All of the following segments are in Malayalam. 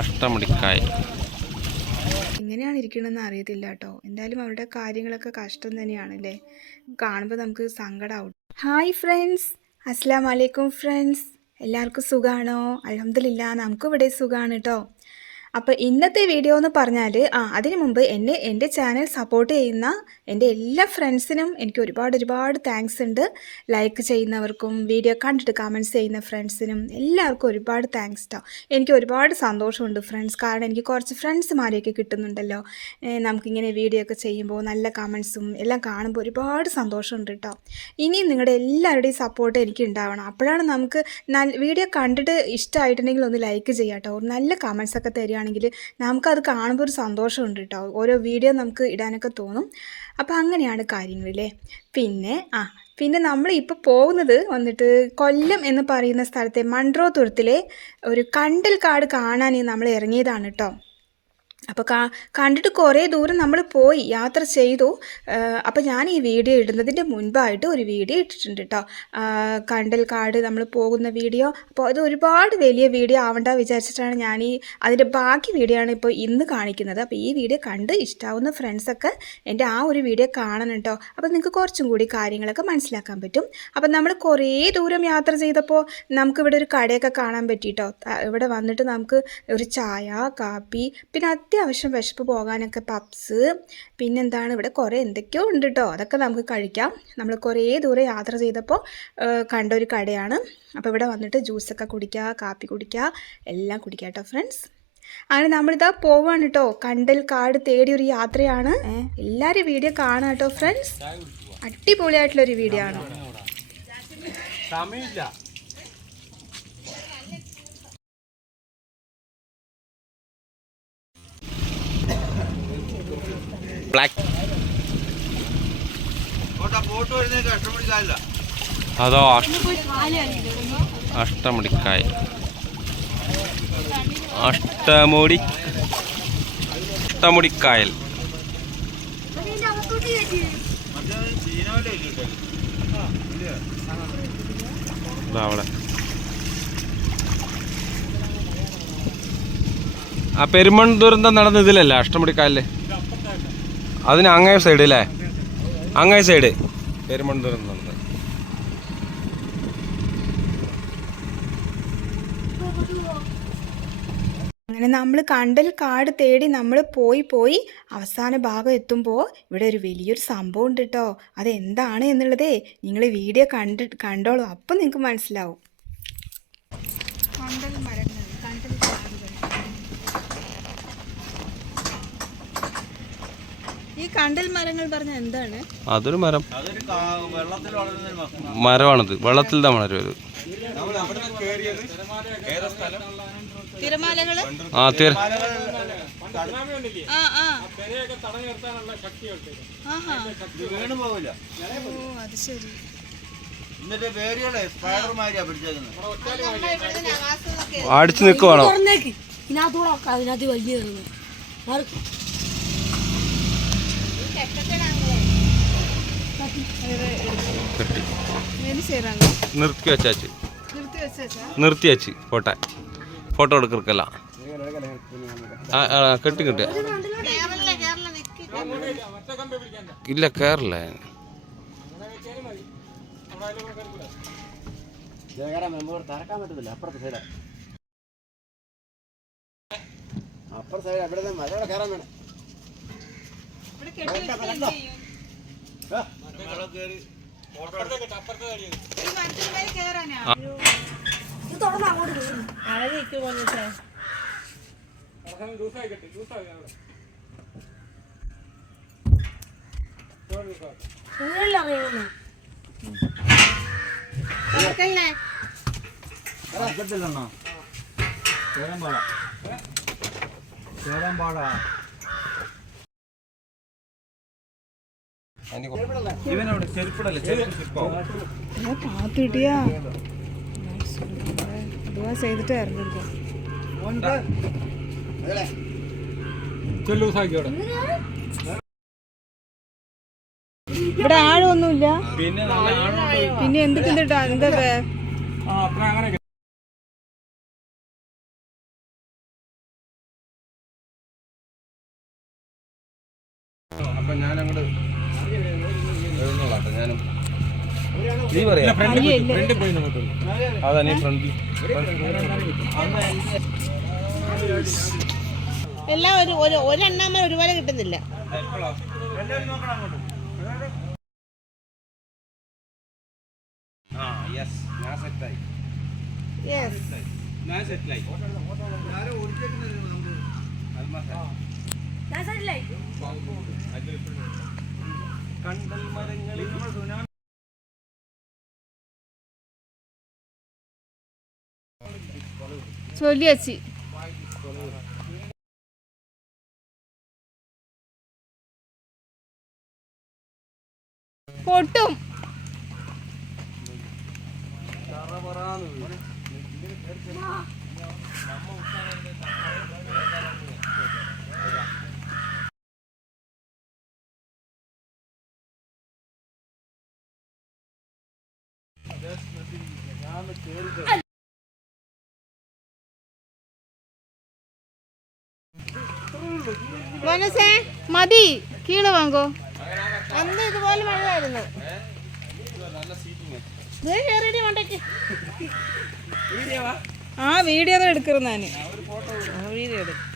അഷ്ടമുടിക്കായ എങ്ങനെയാണ് ഇരിക്കണമെന്ന് അറിയത്തില്ല കേട്ടോ. എന്തായാലും അവരുടെ കാര്യങ്ങളൊക്കെ കഷ്ടം തന്നെയാണല്ലേ, കാണുമ്പോൾ നമുക്ക് സങ്കടമാവും. ഹായ് ഫ്രണ്ട്സ്, അസ്സലാമു അലൈക്കും ഫ്രണ്ട്സ്. എല്ലാവർക്കും സുഖമാണോ? അൽഹംദുലില്ലാ, നമുക്കും ഇവിടെ സുഖമാണ് കേട്ടോ. അപ്പോൾ ഇന്നത്തെ വീഡിയോ എന്ന് പറഞ്ഞാൽ അതിനു മുമ്പ് എൻ്റെ ചാനൽ സപ്പോർട്ട് ചെയ്യുന്ന എൻ്റെ എല്ലാ ഫ്രണ്ട്സിനും എനിക്ക് ഒരുപാട് താങ്ക്സ് ഉണ്ട്. ലൈക്ക് ചെയ്യുന്നവർക്കും വീഡിയോ കണ്ടിട്ട് കമൻറ്റ്സ് ചെയ്യുന്ന ഫ്രണ്ട്സിനും എല്ലാവർക്കും ഒരുപാട് താങ്ക്സ് കേട്ടോ. എനിക്ക് ഒരുപാട് സന്തോഷമുണ്ട് ഫ്രണ്ട്സ്, കാരണം എനിക്ക് കുറച്ച് ഫ്രണ്ട്സുമാരെയൊക്കെ കിട്ടുന്നുണ്ടല്ലോ. നമുക്കിങ്ങനെ വീഡിയോ ഒക്കെ ചെയ്യുമ്പോൾ നല്ല കമൻറ്റ്സും എല്ലാം കാണുമ്പോൾ ഒരുപാട് സന്തോഷമുണ്ട് കേട്ടോ. ഇനിയും നിങ്ങളുടെ എല്ലാവരുടെയും സപ്പോർട്ട് എനിക്ക് ഉണ്ടാവണം. അപ്പോഴാണ് നമുക്ക് വീഡിയോ കണ്ടിട്ട് ഇഷ്ടമായിട്ടുണ്ടെങ്കിൽ ഒന്ന് ലൈക്ക് ചെയ്യാം കേട്ടോ. നല്ല കമൻറ്റ്സ് ഒക്കെ തരികയാണെങ്കിൽ നമുക്കത് കാണുമ്പോൾ ഒരു സന്തോഷമുണ്ട് കേട്ടോ. ഓരോ വീഡിയോ നമുക്ക് ഇടാനൊക്കെ തോന്നും. അപ്പോൾ അങ്ങനെയാണ് കാര്യങ്ങളില്ലേ. പിന്നെ നമ്മൾ ഇപ്പോൾ പോകുന്നത് വന്നിട്ട് കൊല്ലം എന്ന് പറയുന്ന സ്ഥലത്തെ മൺട്രോത്തുരുത്തിലെ ഒരു കണ്ടൽ കാട് കാണാൻ നമ്മൾ ഇറങ്ങിയതാണ് കേട്ടോ. അപ്പോൾ കണ്ടിട്ട് കുറേ ദൂരം നമ്മൾ പോയി യാത്ര ചെയ്തു. അപ്പോൾ ഞാൻ ഈ വീഡിയോ ഇടുന്നതിൻ്റെ മുൻപായിട്ട് ഒരു വീഡിയോ ഇട്ടിട്ടുണ്ട് കേട്ടോ, കണ്ടൽക്കാട് നമ്മൾ പോകുന്ന വീഡിയോ. അപ്പോൾ അത് ഒരുപാട് വലിയ വീഡിയോ ആവണ്ട വിചാരിച്ചിട്ടാണ് ഞാൻ അതിൻ്റെ ബാക്കി വീഡിയോ ആണ് ഇപ്പോൾ ഇന്ന് കാണിക്കുന്നത്. അപ്പോൾ ഈ വീഡിയോ കണ്ട് ഇഷ്ടമാവുന്ന ഫ്രണ്ട്സൊക്കെ എൻ്റെ ആ ഒരു വീഡിയോ കാണണം കേട്ടോ. അപ്പോൾ നിങ്ങൾക്ക് കുറച്ചും കൂടി കാര്യങ്ങളൊക്കെ മനസ്സിലാക്കാൻ പറ്റും. അപ്പോൾ നമ്മൾ കുറേ ദൂരം യാത്ര ചെയ്തപ്പോൾ നമുക്കിവിടെ ഒരു കടയൊക്കെ കാണാൻ പറ്റിയിട്ടോ. ഇവിടെ വന്നിട്ട് നമുക്ക് ഒരു ചായ, കാപ്പി, പിന്നെ അത്യാവശ്യം വിശപ്പ് പോകാനൊക്കെ പപ്സ്, പിന്നെന്താണ് ഇവിടെ കുറേ എന്തൊക്കെയോ ഉണ്ട് കേട്ടോ. അതൊക്കെ നമുക്ക് കഴിക്കാം. നമ്മൾ കുറേ ദൂരം യാത്ര ചെയ്തപ്പോൾ കണ്ട ഒരു കടയാണ്. അപ്പോൾ ഇവിടെ വന്നിട്ട് ജ്യൂസൊക്കെ കുടിക്കുക, കാപ്പി കുടിക്കുക, എല്ലാം കുടിക്കുക കേട്ടോ ഫ്രണ്ട്സ്. അങ്ങനെ നമ്മളിതാ പോവാണ് കേട്ടോ. കണ്ടൽ കാട് തേടി ഒരു യാത്രയാണ്. എല്ലാവരും വീഡിയോ കാണാം കേട്ടോ ഫ്രണ്ട്സ്. അടിപൊളിയായിട്ടുള്ളൊരു വീഡിയോ ആണ്. അതോ അഷ്ടമുടിക്കായ അഷ്ടമുടിക്കായൽ അവിടെ ആ പെരുമൺ ദുരന്തം നടന്ന ഇതിലല്ലേ അഷ്ടമുടിക്കായല്? അതിന് അങ്ങേ സൈഡ് അല്ലേ? അങ്ങേ സൈഡ് പെരുമൺ ദുരന്തം നടന്നത്. അങ്ങനെ നമ്മൾ കണ്ടൽ കാട് തേടി നമ്മൾ പോയി അവസാന ഭാഗം എത്തുമ്പോൾ ഇവിടെ ഒരു വലിയൊരു സംഭവം ഉണ്ട് കേട്ടോ. അതെന്താണ് എന്നുള്ളതേ നിങ്ങൾ വീഡിയോ കണ്ടോളൂ, അപ്പം നിങ്ങൾക്ക് മനസ്സിലാവും. കണ്ടൽ മരങ്ങൾ, കണ്ടൽ കാടുകൾ. ഈ കണ്ടൽ മരങ്ങൾ പറഞ്ഞാൽ എന്താണ്? അതൊരു മരമാണത്, വെള്ളത്തിൽ മരം. തിരമാലകള് അത് ശരി. അടിച്ചു നിൽക്കുവാണോ? നിർത്തി വച്ച് ഫോട്ടോ എടുക്കല്ല. കെട്ടി ഇല്ല, കേരള പാത്തിട്ടിയാ ചെയ്തിട്ട് ഇറങ്ങില്ല. ഇവിടെ ആഴമൊന്നുമില്ല. പിന്നെ എന്തൊക്കെ എന്താ അപ്പൊ ഞാൻ അങ്ങോട്ട് ഞാനും നീ പറയാ അതാ നീ ഫ്രണ്ട് എല്ലാം ഒരെണ്ണാമ ഒരുപോലെ കിട്ടുന്നില്ല. ചൊല്ലിയച്ചി പൊട്ടും. മനസ്സേ മതി, കീഴ് വാങ്ങോ. അന്ന് ഇതുപോലെ മഴയായിരുന്നു. ആ വീഡിയോ എടുക്കണം ഞാൻ. വീഡിയോ എടുക്കും.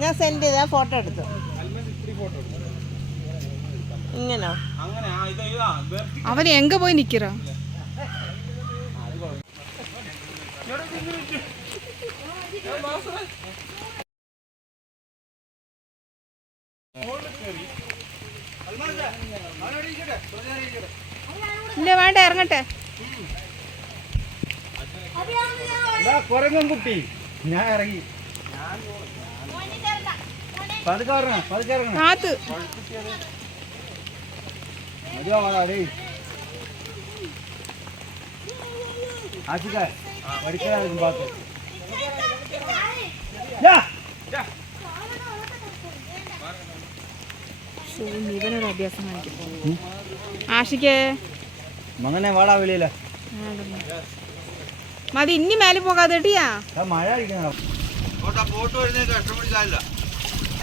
ഞാൻ സെൻഡ് ചെയ്ത ഫോട്ടോ എടുത്തു. ഇങ്ങനോ? അവൻ എങ്ക പോയി നിക്കറ? ഇല്ല വേണ്ട, ഇറങ്ങട്ടെ. കുട്ടി ഞാൻ ഇറങ്ങി കാത്ത് ഇവനൊരു അഭ്യാസം കാണിക്കും. ആഷിക്കേ മകനെ വാടാ വെളിയില മതി, ഇനി മേലെ പോകാതെ കേട്ടിയാ. മഴ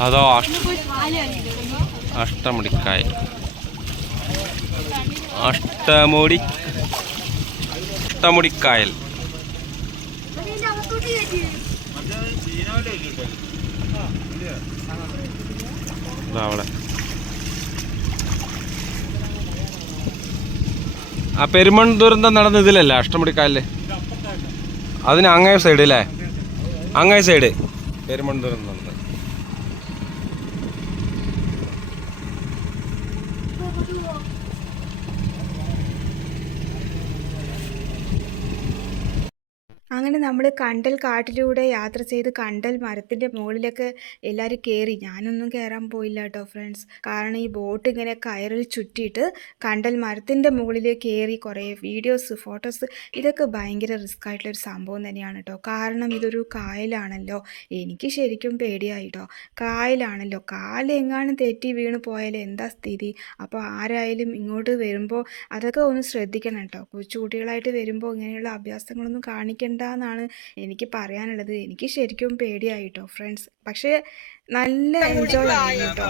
അതോ അഷ്ടമുടിക്കായൽ. അഷ്ടമുടിക്കായൽ അവിടെ. ആ പെരുമൺ ദുരന്തം നടന്ന ഇതിലല്ലേ അഷ്ടമുടിക്കായല്? അതിന് അങ്ങേ സൈഡ് അല്ലേ? അങ്ങേ സൈഡ് പെരുമൺ ദുരന്തം നടന്നത്. അങ്ങനെ നമ്മൾ കണ്ടൽ കാട്ടിലൂടെ യാത്ര ചെയ്ത് കണ്ടൽ മരത്തിൻ്റെ മുകളിലൊക്കെ എല്ലാവരും കയറി. ഞാനൊന്നും കയറാൻ പോയില്ല കേട്ടോ ഫ്രണ്ട്സ്. കാരണം ഈ ബോട്ട് ഇങ്ങനെ കയറിൽ ചുറ്റിയിട്ട് കണ്ടൽ മരത്തിൻ്റെ മുകളിൽ കയറി കുറേ വീഡിയോസ്, ഫോട്ടോസ്, ഇതൊക്കെ ഭയങ്കര റിസ്ക് ആയിട്ടുള്ളൊരു സംഭവം തന്നെയാണ് കേട്ടോ. കാരണം ഇതൊരു കായലാണല്ലോ. എനിക്ക് ശരിക്കും പേടിയായി കേട്ടോ. കായലാണല്ലോ, കാലെങ്ങാനും തെറ്റി വീണ് പോയാൽ എന്താ സ്ഥിതി? അപ്പോൾ ആരായാലും ഇങ്ങോട്ട് വരുമ്പോൾ അതൊക്കെ ഒന്ന് ശ്രദ്ധിക്കണം കേട്ടോ. കൊച്ചുകുട്ടികളായിട്ട് വരുമ്പോൾ ഇങ്ങനെയുള്ള അഭ്യാസങ്ങളൊന്നും കാണിക്കേണ്ട എന്നാണ് എനിക്ക് പറയാനുള്ളത്. എനിക്ക് ശരിക്കും പേടിയായിട്ടോ ഫ്രണ്ട്സ്. പക്ഷേ നല്ല എൻജോയ് ആണ് കേട്ടോ.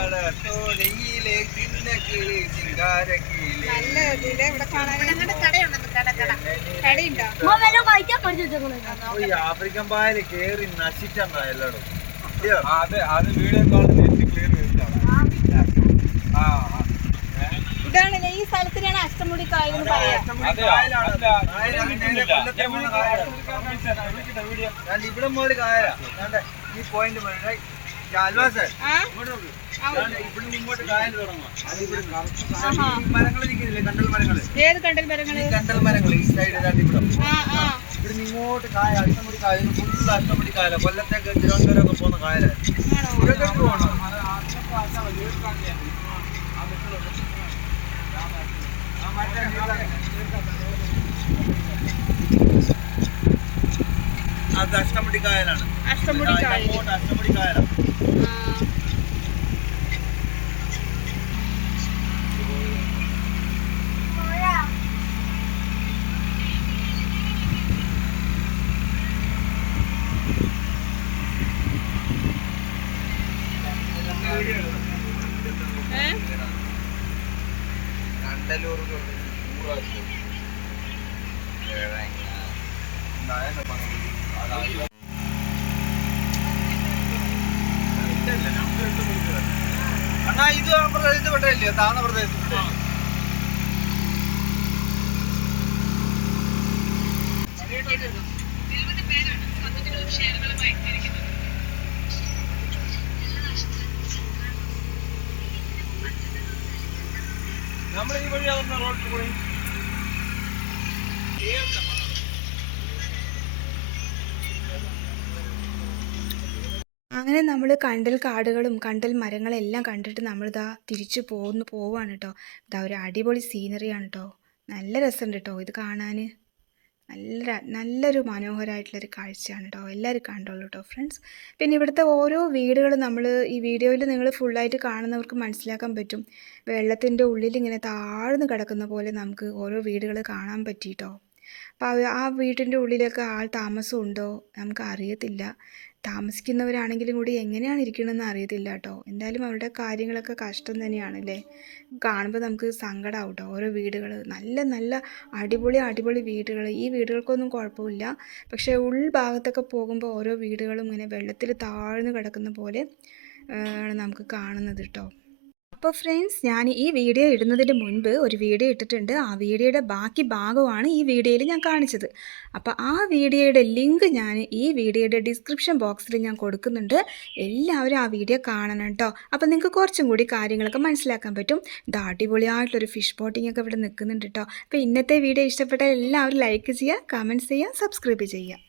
ആഫ്രിക്കൻ പായല് കേറി നശിച്ചാ എല്ലാടും. ഇതാണ് ഈ സ്ഥലത്തിനാണ് അഷ്ടമുടിക്കായൽ എന്ന് പറയാം. ഇവിടെ മുതൽ കായല ഈ പോയിന്റ് ഇവിടെ ഇങ്ങോട്ട് കായൽ തുടങ്ങും. മരങ്ങൾ ഇരിക്കുന്നില്ലേ, കണ്ടൽ മരങ്ങള്. ഏത് കണ്ടൽ മരങ്ങള്? കണ്ടൽ മരങ്ങൾ ഈ സൈഡ് ഇവിടെ ഇവിടെ ഇങ്ങോട്ട് കായ അഷ്ടമുടി കായൽ ഫുള്ള് അഷ്ടമുടി കായല. കൊല്ലത്തേക്ക് തിരുവനന്തപുരം ഒക്കെ പോകുന്ന കായല. അത് അഷ്ടമുടി കായലാണ്. അഷ്ടമുടി കായൽ. അങ്ങോട്ട് അഷ്ടമുടി കായലാണ്. കണ്ടലൂർ അണ്ണാ ഇത് പ്രദേശത്ത് പെട്ടല്ലേ താഴ്ന്ന പ്രദേശത്ത് നമ്മൾ ഈ വഴിയാവുന്ന റോഡിൽ കൂടി അങ്ങനെ നമ്മൾ കണ്ടൽ കാടുകളും കണ്ടൽ മരങ്ങളെല്ലാം കണ്ടിട്ട് നമ്മളിതാ തിരിച്ചു പോവാണ് കേട്ടോ. ഇതാ ഒരു അടിപൊളി സീനറിയാണ് കേട്ടോ. നല്ല രസമുണ്ട് കേട്ടോ ഇത് കാണാൻ. നല്ലൊരു മനോഹരമായിട്ടുള്ളൊരു കാഴ്ചയാണ് കേട്ടോ. എല്ലാവരും കണ്ടോളൂ കേട്ടോ ഫ്രണ്ട്സ്. പിന്നെ ഇവിടുത്തെ ഓരോ വീടുകൾ നമ്മൾ ഈ വീഡിയോയിൽ നിങ്ങൾ ഫുള്ളായിട്ട് കാണുന്നവർക്ക് മനസ്സിലാക്കാൻ പറ്റും. വെള്ളത്തിൻ്റെ ഉള്ളിൽ ഇങ്ങനെ താഴ്ന്നു കിടക്കുന്ന പോലെ നമുക്ക് ഓരോ വീടുകൾ കാണാൻ പറ്റിയിട്ടോ. അപ്പോൾ ആ വീട്ടിൻ്റെ ഉള്ളിലൊക്കെ ആൾ താമസം ഉണ്ടോ നമുക്ക് അറിയത്തില്ല. താമസിക്കുന്നവരാണെങ്കിലും കൂടി എങ്ങനെയാണ് ഇരിക്കണമെന്ന് അറിയത്തില്ല കേട്ടോ. എന്തായാലും അവരുടെ കാര്യങ്ങളൊക്കെ കഷ്ടം തന്നെയാണല്ലേ. കാണുമ്പോൾ നമുക്ക് സങ്കടമാവും കേട്ടോ. ഓരോ വീടുകൾ നല്ല അടിപൊളി വീടുകൾ. ഈ വീടുകൾക്കൊന്നും കുഴപ്പമില്ല. പക്ഷേ ഉൾഭാഗത്തൊക്കെ പോകുമ്പോൾ ഓരോ വീടുകളും ഇങ്ങനെ വെള്ളത്തിൽ താഴ്ന്നു കിടക്കുന്ന പോലെ ആണ് നമുക്ക് കാണുന്നത് കേട്ടോ. അപ്പോൾ ഫ്രണ്ട്സ്, ഞാൻ ഈ വീഡിയോ ഇടുന്നതിന് മുൻപ് ഒരു വീഡിയോ ഇട്ടിട്ടുണ്ട്. ആ വീഡിയോയുടെ ബാക്കി ഭാഗമാണ് ഈ വീഡിയോയിൽ ഞാൻ കാണിച്ചത്. അപ്പോൾ ആ വീഡിയോയുടെ ലിങ്ക് ഞാൻ ഈ വീഡിയോയുടെ ഡിസ്ക്രിപ്ഷൻ ബോക്സിൽ ഞാൻ കൊടുക്കുന്നുണ്ട്. എല്ലാവരും ആ വീഡിയോ കാണണം കേട്ടോ. അപ്പോൾ നിങ്ങൾക്ക് കുറച്ചും കൂടി കാര്യങ്ങളൊക്കെ മനസ്സിലാക്കാൻ പറ്റും. ഇത് അടിപൊളിയായിട്ടുള്ളൊരു ഫിഷ് ബോട്ടിംഗ് ഒക്കെ ഇവിടെ നിൽക്കുന്നുണ്ട് കേട്ടോ. അപ്പോൾ ഇന്നത്തെ വീഡിയോ ഇഷ്ടപ്പെട്ടാൽ എല്ലാവരും ലൈക്ക് ചെയ്യുക, കമൻറ്റ്സ് ചെയ്യുക, സബ്സ്ക്രൈബ് ചെയ്യുക.